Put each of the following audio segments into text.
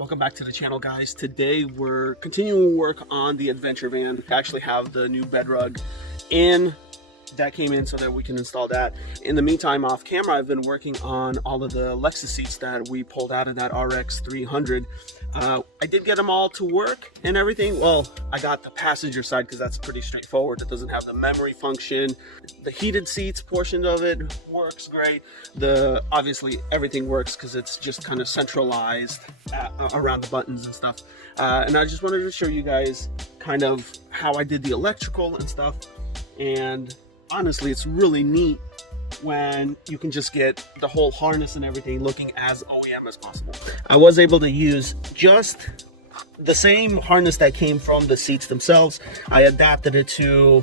Welcome back to the channel, guys. Today we're continuing work on the adventure van. I actually have the new bed rug in that came in so that we can install that. In the meantime, off camera, I've been working on all of the Lexus seats that we pulled out of that RX 300. I did get them all to work and everything. Well, I got the passenger side because that's pretty straightforward. It doesn't have the memory function. The heated seats portion of it works great. Obviously everything works because it's just kind of centralized around the buttons and stuff. And I just wanted to show you guys kind of how I did the electrical and stuff. And honestly, it's really neat when you can just get the whole harness and everything looking as OEM as possible. I was able to use just the same harness that came from the seats themselves. I adapted it to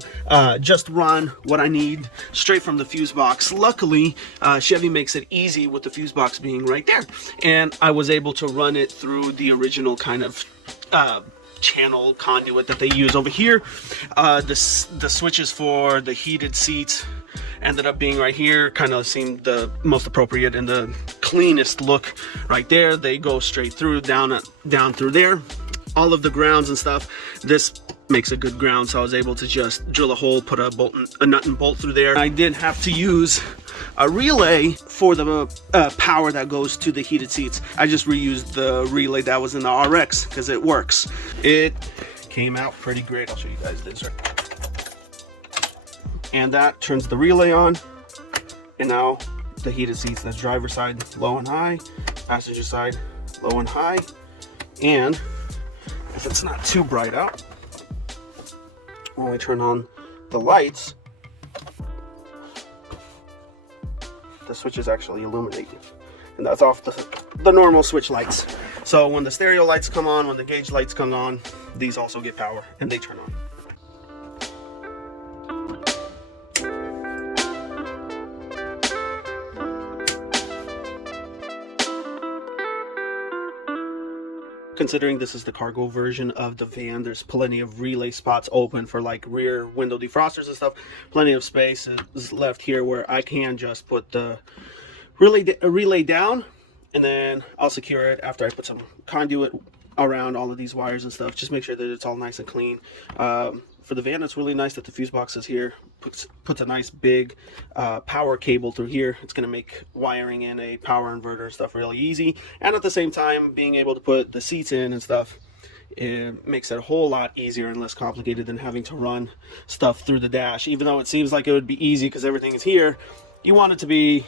just run what I need straight from the fuse box. Luckily, Chevy makes it easy with the fuse box being right there. And I was able to run it through the original kind of channel conduit that they use over here. The switches for the heated seats ended up being right here. Kind of seemed the most appropriate and the cleanest look right there. They go straight through down through there. All of the grounds and stuff, this makes a good ground, so I was able to just drill a hole, put a nut and bolt through there. I did have to use a relay for the power that goes to the heated seats. I just reused the relay that was in the RX because it works. It came out pretty great. I'll show you guys this right. And that turns the relay on, and now the heated seats, that's driver side low and high, passenger side low and high. And if it's not too bright out, when we turn on the lights, the switches actually illuminate, and that's off the normal switch lights. So when the stereo lights come on, when the gauge lights come on, these also get power and they turn on. Considering this is the cargo version of the van, there's plenty of relay spots open for like rear window defrosters and stuff. Plenty of space is left here where I can just put the relay down, and then I'll secure it after I put some conduit around all of these wires and stuff. Just make sure that it's all nice and clean. For the van, it's really nice that the fuse box is here. Puts a nice big power cable through here. It's going to make wiring in a power inverter and stuff really easy. And at the same time, being able to put the seats in and stuff, it makes it a whole lot easier and less complicated than having to run stuff through the dash. Even though it seems like it would be easy because everything is here, you want it to be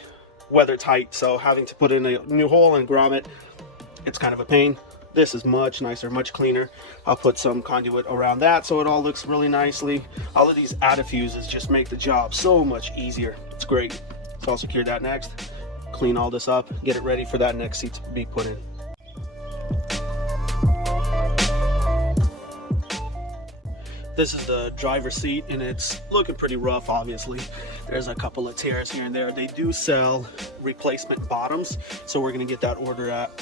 weather tight. So having to put in a new hole and grommet, it's kind of a pain. This is much nicer, much cleaner. I'll put some conduit around that so it all looks really nicely. All of these added fuses just make the job so much easier. It's great. So I'll secure that next, clean all this up, get it ready for that next seat to be put in. This is the driver's seat, and it's looking pretty rough. Obviously there's a couple of tears here and there. They do sell replacement bottoms, so we're going to get that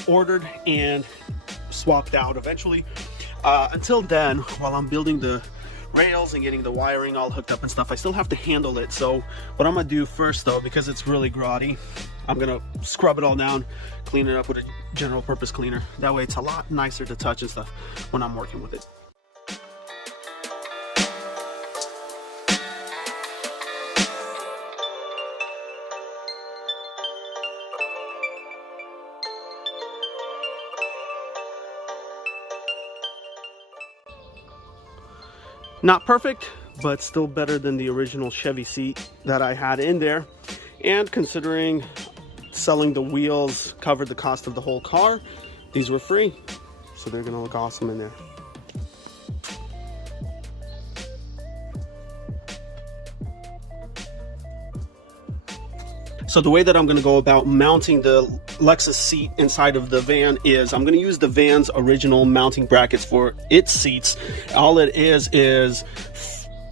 ordered and swapped out eventually. Until then, while I'm building the rails and getting the wiring all hooked up and stuff, I still have to handle it. So what I'm gonna do first, though, because it's really grotty, I'm gonna scrub it all down, clean it up with a general purpose cleaner. That way it's a lot nicer to touch and stuff when I'm working with it. Not perfect, but still better than the original Chevy seat that I had in there. And considering selling the wheels covered the cost of the whole car, these were free, so they're gonna look awesome in there. So the way that I'm going to go about mounting the Lexus seat inside of the van is I'm going to use the van's original mounting brackets for its seats. All it is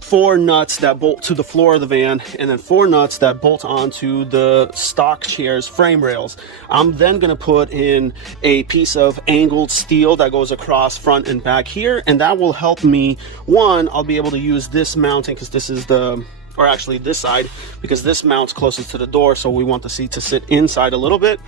4 nuts that bolt to the floor of the van, and then 4 nuts that bolt onto the stock chair's frame rails. I'm then going to put in a piece of angled steel that goes across front and back here, and that will help me. One, I'll be able to use this mounting because this is the or actually this side, because this mounts closest to the door, so we want the seat to sit inside a little bit.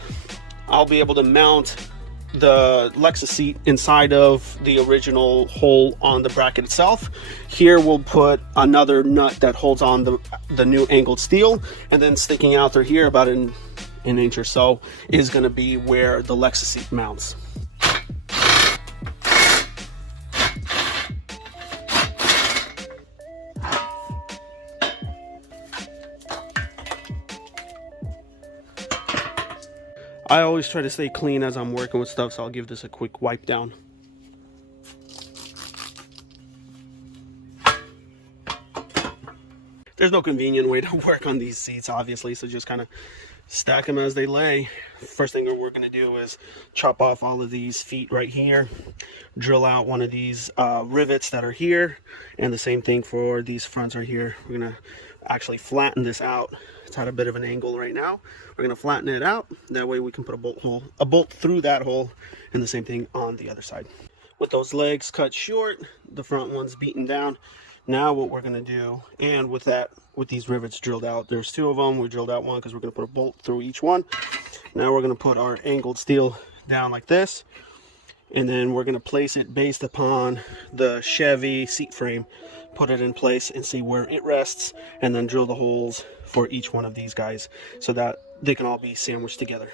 I'll be able to mount the Lexus seat inside of the original hole on the bracket itself. Here we'll put another nut that holds on the new angled steel, and then sticking out through here about an inch or so is going to be where the Lexus seat mounts. I always try to stay clean as I'm working with stuff, so I'll give this a quick wipe down. There's no convenient way to work on these seats, obviously, so just kind of stack them as they lay. First thing we're going to do is chop off all of these feet right here, drill out one of these rivets that are here, and the same thing for these fronts right here. We're going to actually flatten this out. It's at a bit of an angle right now. We're going to flatten it out. That way we can put a bolt through that hole, and the same thing on the other side. With those legs cut short, the front one's beaten down. Now what we're going to do, and with these rivets drilled out, there's two of them. We drilled out one because we're going to put a bolt through each one. Now we're going to put our angled steel down like this, and then we're going to place it based upon the Chevy seat frame. Put it in place and see where it rests, and then drill the holes for each one of these guys so that they can all be sandwiched together.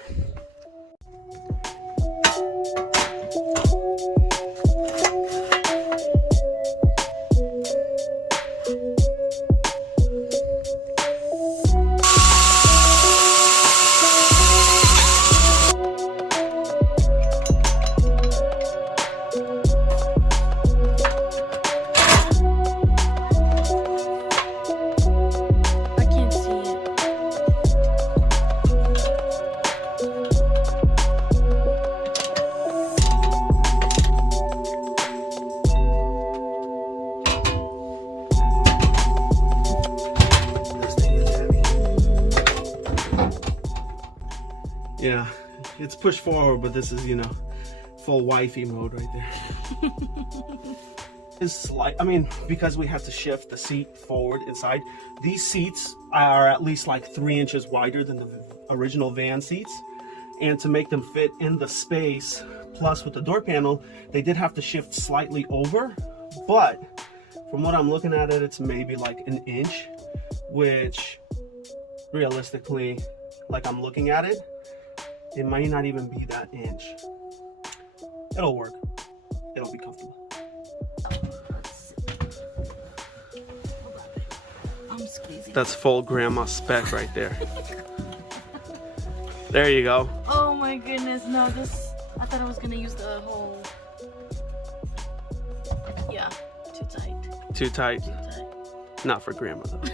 Yeah, it's push forward, but this is, you know, full wifey mode right there. It's slight, I mean, because we have to shift the seat forward inside, these seats are at least like 3 inches wider than the original van seats. And to make them fit in the space, plus with the door panel, they did have to shift slightly over. But from what I'm looking at it, it's maybe like an inch, which realistically, like I'm looking at it, it might not even be that inch. It'll work. It'll be comfortable. I'm squeezing. That's full grandma spec right there. There you go. Oh my goodness, no, this, I thought I was gonna use the whole, yeah, too tight. Too tight? Too tight. Not for grandma though.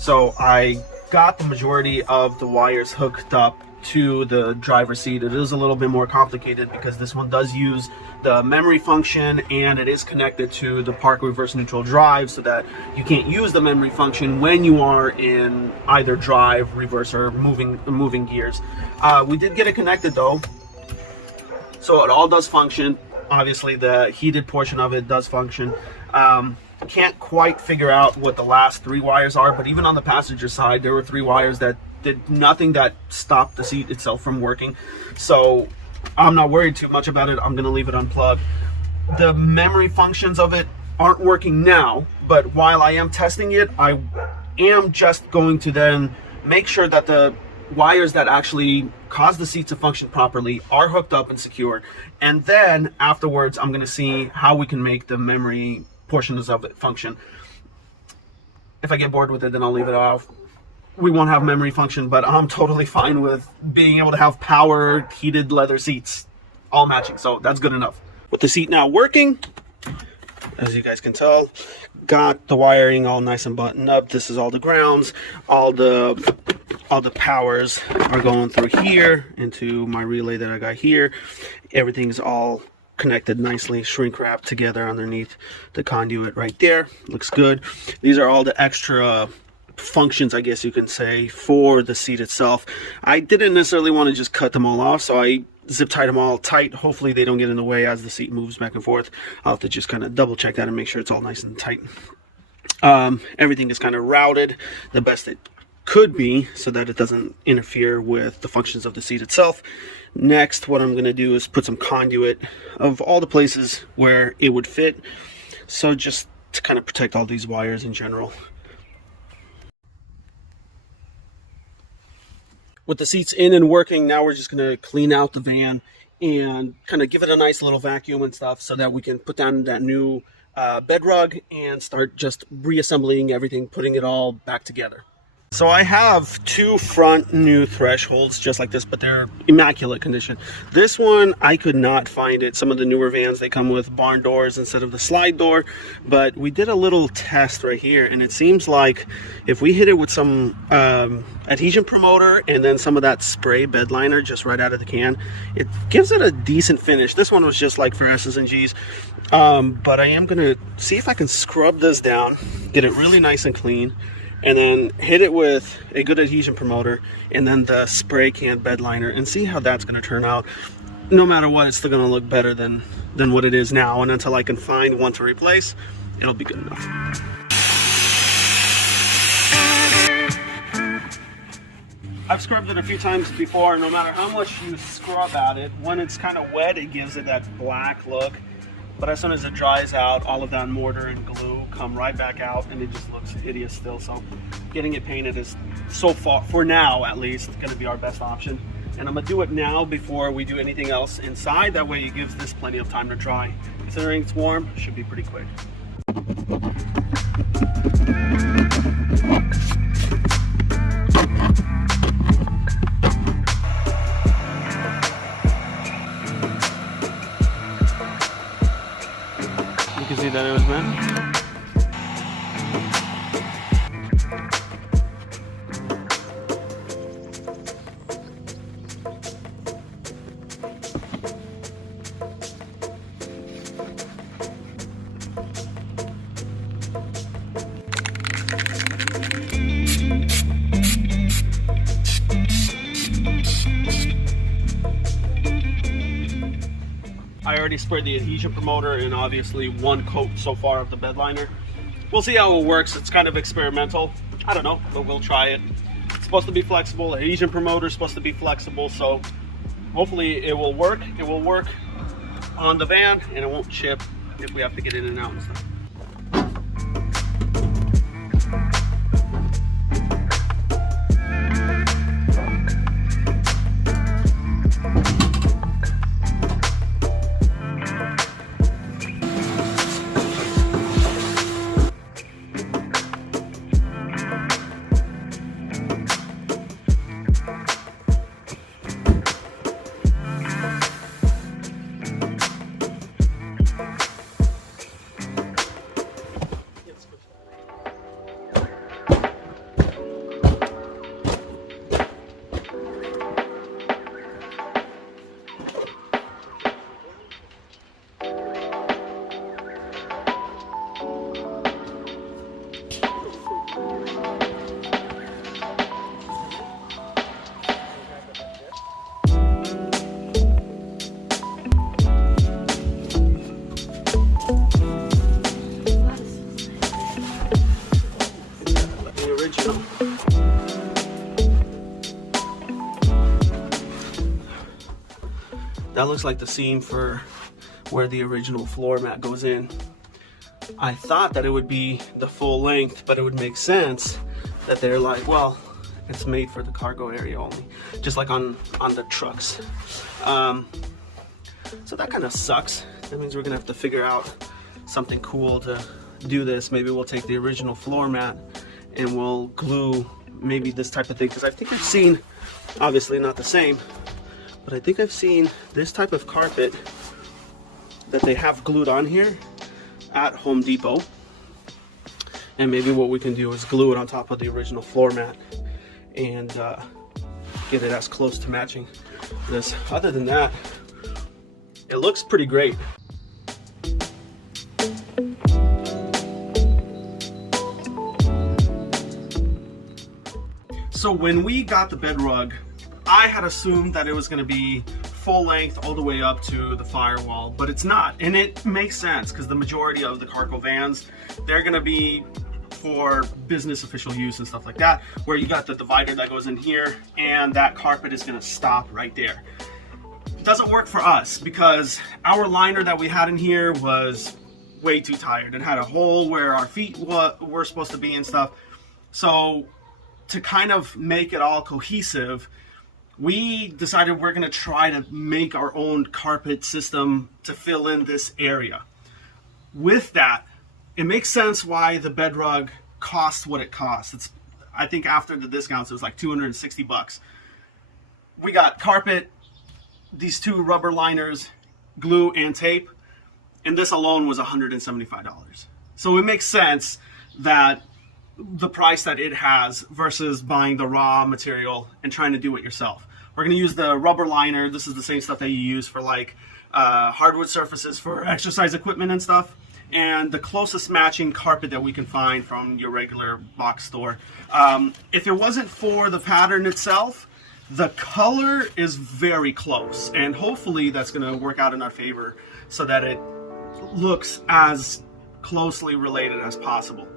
So I got the majority of the wires hooked up to the driver's seat. It is a little bit more complicated because this one does use the memory function, and it is connected to the park reverse neutral drive, so that you can't use the memory function when you are in either drive, reverse, or moving gears. We did get it connected though, so it all does function. Obviously the heated portion of it does function. Can't quite figure out what the last 3 wires are, but even on the passenger side there were 3 wires that did nothing that stopped the seat itself from working. So I'm not worried too much about it. I'm gonna leave it unplugged. The memory functions of it aren't working now, but while I am testing it, I am just going to then make sure that the wires that actually cause the seat to function properly are hooked up and secured, and then afterwards I'm going to see how we can make the memory portions of it function. If I get bored with it, then I'll leave it off. We won't have memory function, but I'm totally fine with being able to have power heated leather seats all matching, so that's good enough. With the seat now working, as you guys can tell, got the wiring all nice and buttoned up. This is all the grounds, all the powers are going through here into my relay that I got here. Everything's all connected nicely, shrink wrapped together underneath the conduit right there. Looks good. These are all the extra functions, I guess you can say, for the seat itself. I didn't necessarily want to just cut them all off, so I zip tied them all tight. Hopefully they don't get in the way as the seat moves back and forth. I'll have to just kind of double check that and make sure it's all nice and tight. Everything is kind of routed the best it could be, so that it doesn't interfere with the functions of the seat itself. Next, what I'm going to do is put some conduit of all the places where it would fit, so just to kind of protect all these wires in general. With the seats in and working, now we're just going to clean out the van and kind of give it a nice little vacuum and stuff, so that we can put down that new bed rug and start just reassembling everything, putting it all back together. So I have two front new thresholds just like this, but they're immaculate condition. This one, I could not find it. Some of the newer vans, they come with barn doors instead of the slide door, but we did a little test right here, and it seems like if we hit it with some adhesion promoter and then some of that spray bed liner just right out of the can, it gives it a decent finish. This one was just like for S's and G's, but I am gonna see if I can scrub this down, get it really nice and clean, and then hit it with a good adhesion promoter and then the spray can bed liner, and see how that's going to turn out. No matter what, it's still going to look better than what it is now, and until I can find one to replace, it'll be good enough. I've scrubbed it a few times before, and no matter how much you scrub at it, when it's kind of wet, it gives it that black look. But as soon as it dries out, all of that mortar and glue come right back out, and it just looks hideous still. So getting it painted is, so far, for now at least, going to be our best option. And I'm going to do it now before we do anything else inside. That way it gives this plenty of time to dry. Considering it's warm, it should be pretty quick. You can see that it was meant. I already sprayed the adhesion promoter and obviously one coat so far of the bed liner. We'll see how it works. It's kind of experimental. I don't know, but we'll try it. It's supposed to be flexible. The adhesion promoter is supposed to be flexible, so hopefully it will work. It will work on the van and it won't chip if we have to get in and out and stuff. That looks like the seam for where the original floor mat goes in. I thought that it would be the full length, but it would make sense that they're like, well, it's made for the cargo area only, just like on the trucks. So that kind of sucks. That means we're gonna have to figure out something cool to do this. Maybe we'll take the original floor mat and we'll glue maybe this type of thing, because I think I've seen, obviously not the same, but I think I've seen this type of carpet that they have glued on here at Home Depot. And maybe what we can do is glue it on top of the original floor mat and get it as close to matching this. Other than that, it looks pretty great. So when we got the bed rug, I had assumed that it was going to be full length all the way up to the firewall, but it's not. And it makes sense because the majority of the cargo vans, they're going to be for business official use and stuff like that, where you got the divider that goes in here and that carpet is going to stop right there. It doesn't work for us because our liner that we had in here was way too tired. It had a hole where our feet were supposed to be and stuff. So to kind of make it all cohesive, we decided we're going to try to make our own carpet system to fill in this area. With that, it makes sense why the bed rug costs what it costs. It's, I think after the discounts, it was like 260 bucks. We got carpet, these two rubber liners, glue and tape, and this alone was $175. So it makes sense that the price that it has versus buying the raw material and trying to do it yourself. We're going to use the rubber liner. This is the same stuff that you use for like hardwood surfaces for exercise equipment and stuff. And the closest matching carpet that we can find from your regular box store. If it wasn't for the pattern itself, the color is very close, and hopefully that's going to work out in our favor so that it looks as closely related as possible.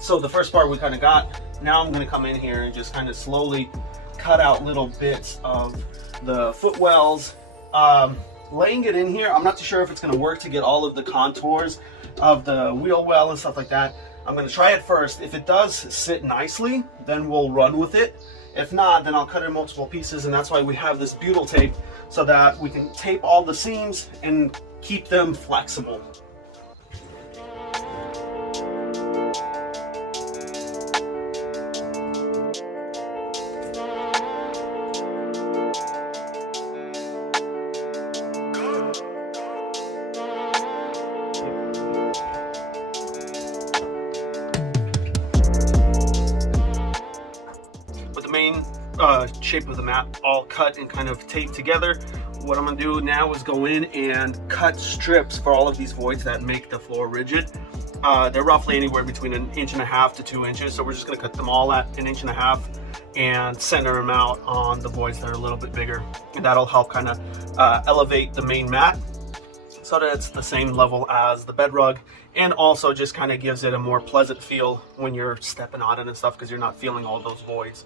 So the first part we kind of got. Now I'm going to come in here and just kind of slowly cut out little bits of the footwells. Laying it in here, I'm not too sure if it's going to work to get all of the contours of the wheel well and stuff like that. I'm going to try it first. If it does sit nicely, then we'll run with it. If not, then I'll cut it in multiple pieces, and that's why we have this butyl tape, so that we can tape all the seams and keep them flexible. Shape of the mat all cut and kind of taped together. What I'm going to do now is go in and cut strips for all of these voids that make the floor rigid. They're roughly anywhere between 1.5 inches to 2 inches, so we're just going to cut them all at 1.5 inches and center them out on the voids that are a little bit bigger, and that'll help kind of elevate the main mat so that it's the same level as the bed rug, and also just kind of gives it a more pleasant feel when you're stepping on it and stuff, because you're not feeling all those voids.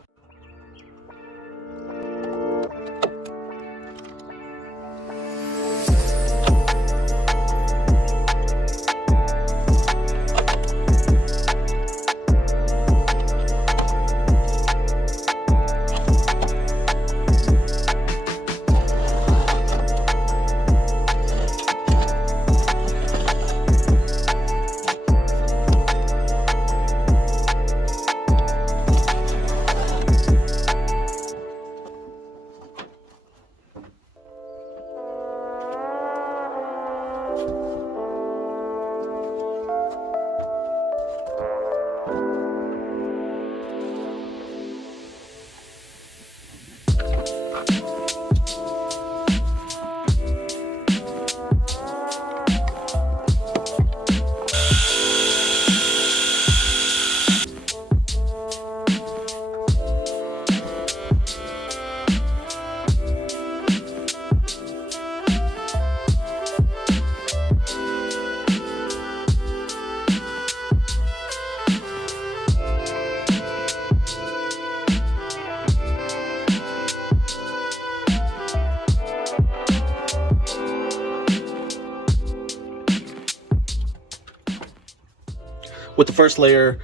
With the first layer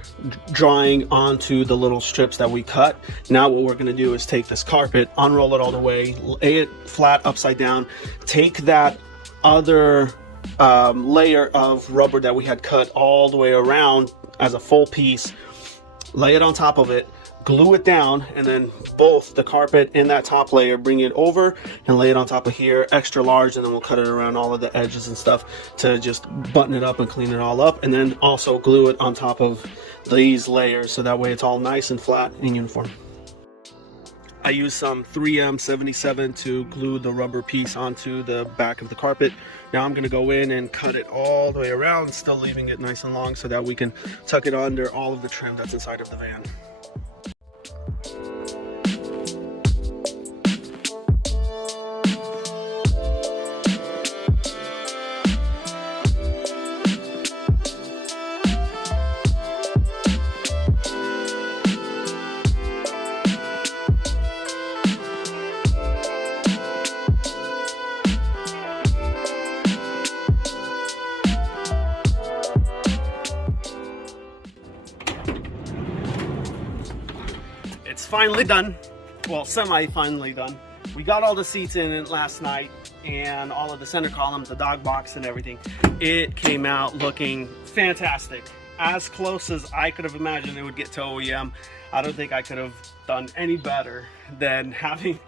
drying onto the little strips that we cut, now what we're going to do is take this carpet, unroll it all the way, lay it flat upside down, take that other layer of rubber that we had cut all the way around as a full piece, lay it on top of it, glue it down, and then both the carpet and that top layer, bring it over and lay it on top of here extra large, and then we'll cut it around all of the edges and stuff to just button it up and clean it all up, and then also glue it on top of these layers so that way it's all nice and flat and uniform. I used some 3M 77 to glue the rubber piece onto the back of the carpet. Now I'm gonna go in and cut it all the way around, still leaving it nice and long so that we can tuck it under all of the trim that's inside of the van. It's finally done. Well, semi-finally done. We got all the seats in it last night and all of the center columns, the dog box and everything. It came out looking fantastic. As close as I could have imagined it would get to OEM. I don't think I could have done any better than having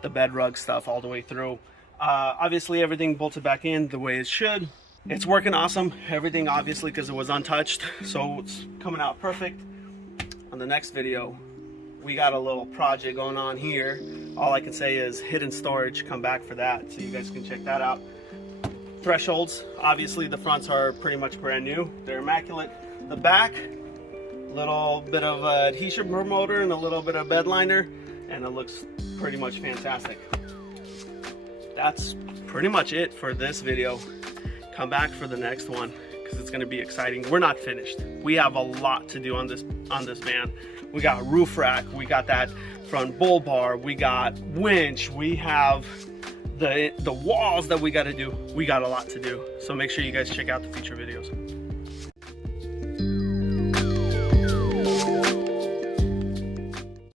the bed rug stuff all the way through. Obviously everything bolted back in the way it should. It's working awesome. Everything obviously because it was untouched. So it's coming out perfect. On the next video, we got a little project going on here. All I can say is hidden storage, come back for that so you guys can check that out. Thresholds, obviously the fronts are pretty much brand new. They're immaculate. The back, little bit of adhesion promoter and a little bit of bed liner, and it looks pretty much fantastic. That's pretty much it for this video. Come back for the next one because it's going to be exciting. We're not finished. We have a lot to do on this van. We got roof rack, we got that front bull bar, we got winch, we have the walls that we got to do. We got a lot to do. So make sure you guys check out the future videos.